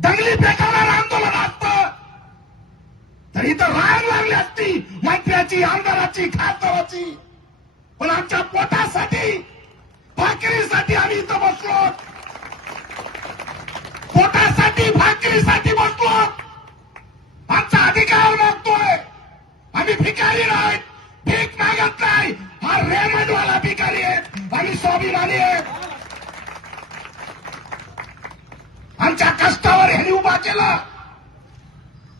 दंगली पेटवणार आंदोलन असतं तर इथं रांग लागली असती मंत्र्याची, आमदाराची, खासदाराची. पण आमच्या पोटासाठी, भाकरीसाठी आम्ही इथं बसलो. पोटासाठी, भाकरीसाठी बसलो. आमचा अधिकार मागतोय. आम्ही भिकारी नाहीत, भीक मागत नाही. हा रेमंडवाला भिकारी आहे, आम्ही स्वाभिमानी आहे. आमच्या कष्टावर ह्यांनी उभा केलं,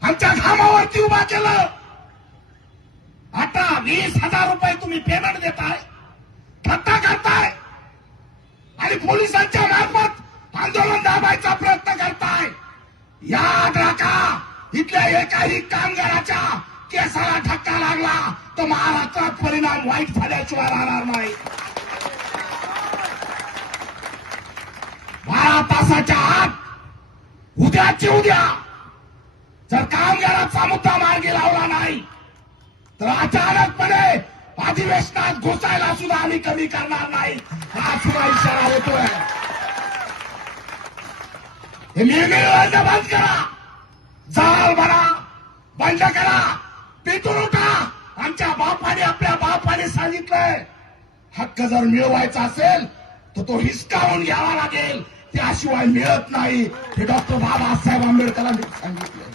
आमच्या घामावरती उभा केलं. आता 20,000 रुपये तुम्ही पेमेंट देताय, थट्टा करताय आणि पोलिसांच्या मार्फत आंदोलन दाबायचा प्रयत्न करताय. याद राखा, इथल्या एकाही कामगाराच्या केसाला धक्का लागला तर महाराष्ट्रात परिणाम वाईट झाल्याशिवाय राहणार नाही. 12 तासाच्या आत, उद्याची उद्या जर कामगाराचा मुद्दा मार्गी लावला नाही तर अचानकपणे अधिवेशनात घुसायला सुद्धा आम्ही कमी करणार नाही, हा सुद्धा इशारा होतोय. हे निर्णय बंद करा, जाळ भरा, बंद करा, पेटून उठा. आमच्या बापाने, आपल्या बापाने सांगितलंय, हक्क जर मिळवायचा असेल तर तो हिसकावून घ्यावा लागेल, त्याशिवाय मिळत नाही. हे डॉक्टर बाबासाहेब आंबेडकरांनी सांगितलं.